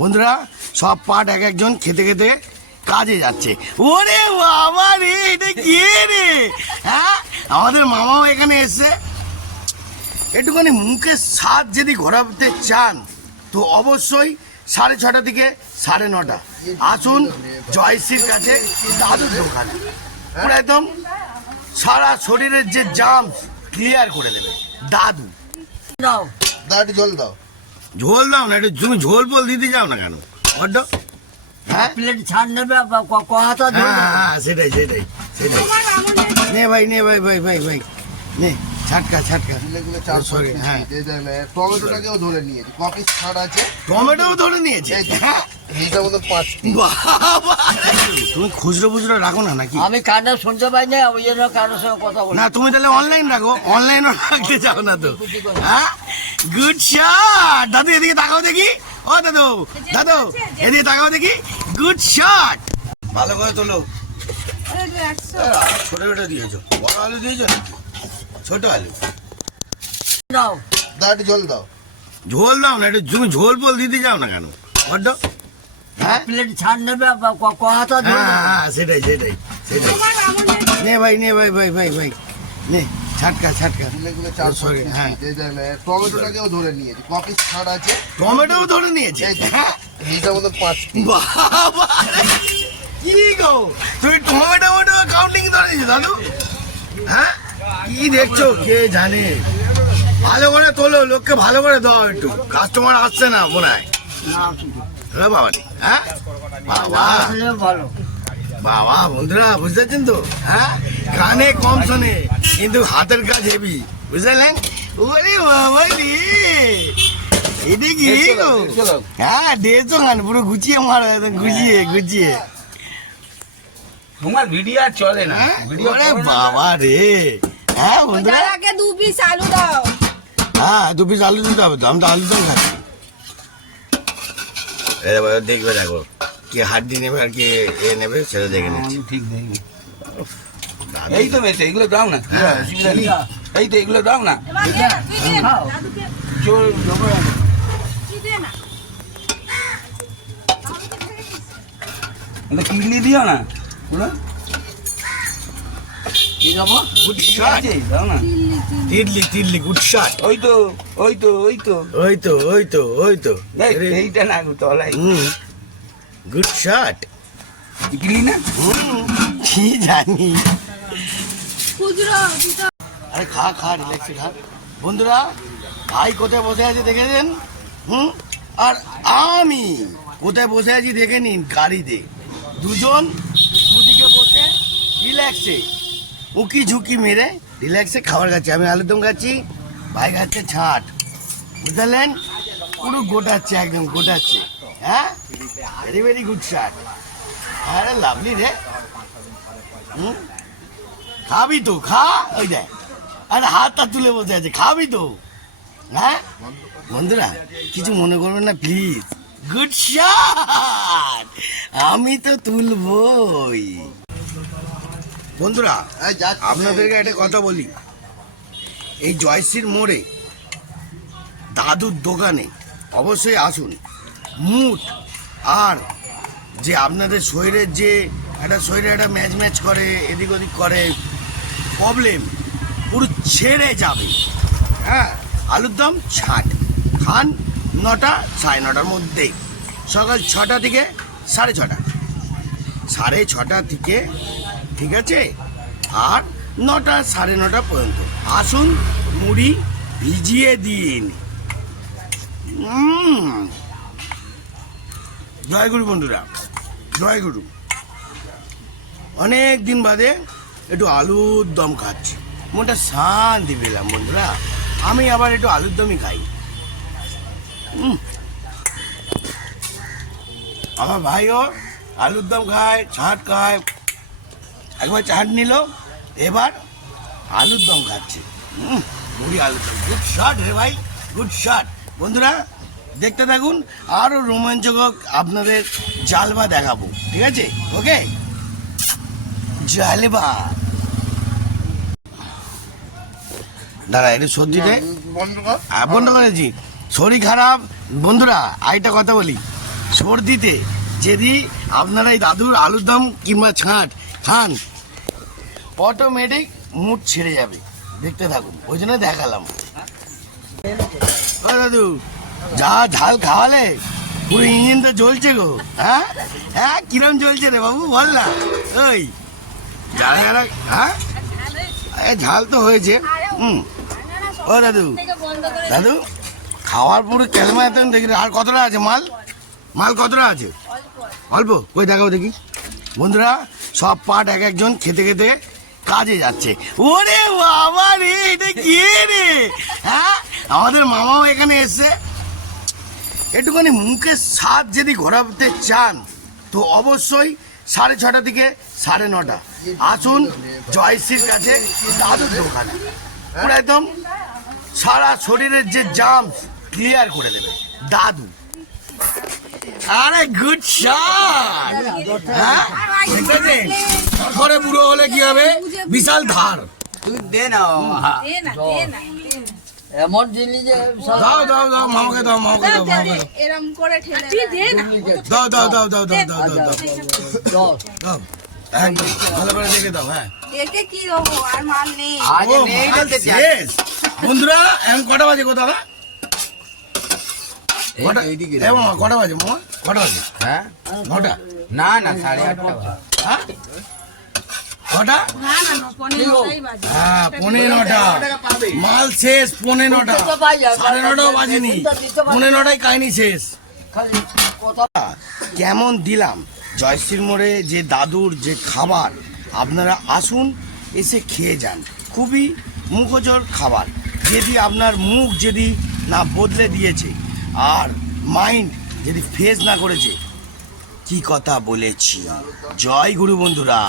বন্ধুরা সব পাট এক একজন খেতে খেতে কাজে যাচ্ছে। ওরে বাবা রে, এটা কি রে? হ্যাঁ, আমাদের মামাও এখানে এসছে। একটুখানি মুখের স্বাদ যদি ঘোরাতে চান তো অবশ্যই 6:30 থেকে 9:30 আসুন জয়শ্রীর কাছে, দাদুর দোকানে। পুরো একদম সারা শরীরের যে জাম ক্লিয়ার করে দেবে দাদু। দাও দাঁড়ি জল দাও। ঝোল দাও না, একটু তুমি ঝোল বল দিতে যাও না কেন? বড্ড হ্যাঁ প্লেট ছাড় নেবে কথা হ্যাঁ সেটাই সেটাই সেটাই। নে ভাই, নে ভাই ভাই ভাই ভাই নে, ছাটকা ছাটকা। গুলো 4 সরি, হ্যাঁ টমেটোটাকেও ধরে নিয়েছি, কপি ছাড় আছে, টমেটোও ধরে নিয়েছে। এইটার মধ্যে 5 পিস। বাবা, তুমি খুচরো খুচরো রাখো না নাকি? আমি কানে শুনতে পাই না, ওই জন্য কারোর সঙ্গে কথা বলি না তুমি তাহলে অনলাইন রাখো, অনলাইনও রাখতে চাও না তো? হ্যাঁ, গুড শট। দাদু এদিকে তাকাও দেখি, ও দাদু দাদু এদিকে তাকাও দেখি, গুড শট। ভালো করে তোলো। ছোট ছোট দিয়েছো, বড় আলু দিয়েছো নাকি? ছোট আলু দাও। দাঁড়ি জল দাও। ঝোল দাও না, একটু তুমি ঝোল বল দিতে যাও না কেন? বড্ড হ্যাঁ প্লেট ছাড় নেবে কথা হ্যাঁ সেটাই সেটাই সেটাই। নে ভাই, নে ভাই ভাই ভাই ভাই নে, ছাটকা ছাটকা। গুলো 4 সরি, হ্যাঁ টমেটোটাকেও ধরে নিয়েছি, কপি ছাড় আছে, টমেটোও ধরে নিয়েছে। হ্যাঁ, এইটার মধ্যে 5 পিস। বাবা কি গো, তুমি টমেটো কাউন্টিং ধরে নিয়েছো দাদু? হ্যাঁ, কি দেখছো কে জানে? ভালো করে তোলো, লোককে ভালো করে দাও, একটু কাস্টমার আসছে না মনে হয়। হ্যাঁ বাবা, হ্যাঁ বাবা ভালো। বাবা, বন্ধুরা বুঝতে পারছেন তো? হ্যাঁ, কানে কম শোনে কিন্তু হাতের কাজ হেভি, বুঝলেন? ওরে বাবা রে, এটা কি গো? হ্যাঁ, 150 খান পুরো গুছিয়ে মারা, গুছিয়ে গুছিয়ে। তোমার ভিডিও আর চলে না। ওরে বাবা রে, হ্যাঁ বন্ধুরা, আগে 2 পিস আলু দাও। হ্যাঁ 2 পিস আলু দিতে হবে তো, আমি তো আলু দম খাচ্ছি। দেখবে, দেখো কে হাড্ডি নেবে আর কে এ নেবে সেটা দেখে নিচ্ছি। ঠিক নেই, এই তো বেশ, এইগুলো দাও না, অসুবিধা নেই। এই তো এইগুলো দাও না, এবার দে, তুই দে না, দাদুকে চল তুই দে না। কিডনি দিও না পুরো। কি দেবো? গুড ঠিক শট, আছে, দাও না। তিডলি তিডলি, গুড শট। ওই তো ওই তো ওই তো ওই তো ওই তো ওই তো, এইটা না তলাই গুড শট। কিডনি না। কি জানি। খুচরো তুই তো আরে খা খা, রিল্যাক্সে খা। বন্ধুরা, ভাই কোথায় বসে আছে দেখেছেন? আর আমি কোথায় বসে আছি দেখে নিন, গাড়িতে। দুজন দুদিকে বসে রিল্যাক্সে উকি ঝুঁকি মেরে রিল্যাক্সে খাবার খাচ্ছি। আমি আলুর দম খাচ্ছি, ভাই খাচ্ছে ছাট, বুঝলেন? পুরো গোটাচ্ছে, একদম গোটাচ্ছে। হ্যাঁ, ভেরি ভেরি গুড শার্ট। আরে লাভলি রে। খাবি তো, খা। ওই দেখ, আরে হাতটা তুলে বসে আছে, খাবি তো? হ্যাঁ বন্ধুরা, কিছু মনে করবেন না প্লিজ। গুড শট, আমি তো তুলবই। বন্ধুরা, আপনাদেরকে একটা কথা বলি, এই জয়শ্রীর মোড়ে দাদুর দোকানে অবশ্যই আসুন। মুড আর যে আপনাদের শরীরের যে শরীরে একটা ম্যাচ ম্যাচ করে, এদিক ওদিক করে, প্রবলেম পুরো ছেড়ে যাবে। হ্যাঁ, আলুর দম ছাট খান 9টা 9:30 মধ্যে, সকাল 6টা থেকে 6:30, 6:30 থেকে, ঠিক আছে? আর 9টা 9:30 পর্যন্ত আসুন, মুড়ি ভিজিয়ে দিন। জয়গুরু বন্ধুরা, জয়গুরু। অনেক দিন বাদে একটু আলুর দম খাচ্ছি, মনটা শান্তি পেলাম বন্ধুরা। আমি আবার একটু আলুর দমই খাই। আমার ভাইও আলুর দম খায়, ছাট খায়। একবার চাট নিল, এবার আলুর দম খাচ্ছে। মুড়ি আলুর দম, গুড শট রে ভাই, গুড শট। বন্ধুরা দেখতে থাকুন, আরও রোমাঞ্চক আপনাদের জালবা দেখাবো, ঠিক আছে? ওকে, জালবা। দাঁড়া, একটু সবজিতে বন্ধ কর। বন্ধ করেছি, শরীর খারাপ। বন্ধুরা আরেকটা কথা বলি, সর্দিতে যদি আপনারা এই দাদুর আলুর দম কিংবা ছাঁট খান অটোমেটিক মুড ছেড়ে যাবে। দেখতে থাকুন, ওই জন্য দেখালাম। ও দাদু, যা ঝাল খাওয়ালে পুরো ইঞ্জিন তো জ্বলছে গো। হ্যাঁ হ্যাঁ, কিরম জ্বলছে রে বাবু, বল না। ওই যারা যারা হ্যাঁ ঝাল তো হয়েছে। ও দাদু, দাদু খাওয়ার পুরো কেলমা এত দেখি। আর কতটা আছে মাল? মাল কতটা আছে? অল্প। ওই দেখাবো দেখি। বন্ধুরা, সব পার্ট এক একজন খেতে খেতে কাজে যাচ্ছে। ওরে বাবা রে, এটা কি রে? হ্যাঁ, আমাদের মামাও এখানে এসছে। একটুখানি মুখের স্বাদ যদি ঘোরাতে চান তো অবশ্যই 6:30 থেকে 9:30 আসুন জয়শ্রীর কাছে, দাদুর দোকানে। পুরো একদম সারা শরীরের যে জাম ক্লিয়ার করে দেবে দাদু। আরে গুড শট। হ্যাঁ, ঘরে বুড়ো হলে কি হবে? বিশাল ধার। তুই দে না দে না দে না এমন জিনিস যে সব দাও দাও দাও, মামাকে দাও, মামাকে দাও, মামাকে দাও। এরম করে ঠেলে তুই দে না দাও দাও দাও দাও দাও দাও দাও দাও দশ। দাও। একদম ভালো করে দেখে দাও। হ্যাঁ, একে কি দেবো আর মাল নেই আজ ও নেই মা, বলতে চাই। শেষ। বন্ধুরা, এখন কটা বাজে গো দাদা? কটা? এইদিকে এ মামা, কটা বাজে মামা? কটা বাজে? হ্যাঁ 9টা। না না 8:30 হ্যাঁ, কটা? না না না 15টাই বাজে হ্যাঁ, 9:15। মাল শেষ 9:15। 9:30 বাজেনি, 9:15 কাহিনী শেষ। খালি কথা কেমন দিলাম জয়শ্রীর মোড়ে যে দাদুর যে খাবার, আপনারা আসুন, এসে খেয়ে যান। খুবই মুখোচর খাবার। যদি আপনার মুখ যদি না বদলে দিয়েছে আর মাইন্ড যদি ফ্রেশ না করেছে, কি কথা বলেছি। জয় গুরু বন্ধুরা।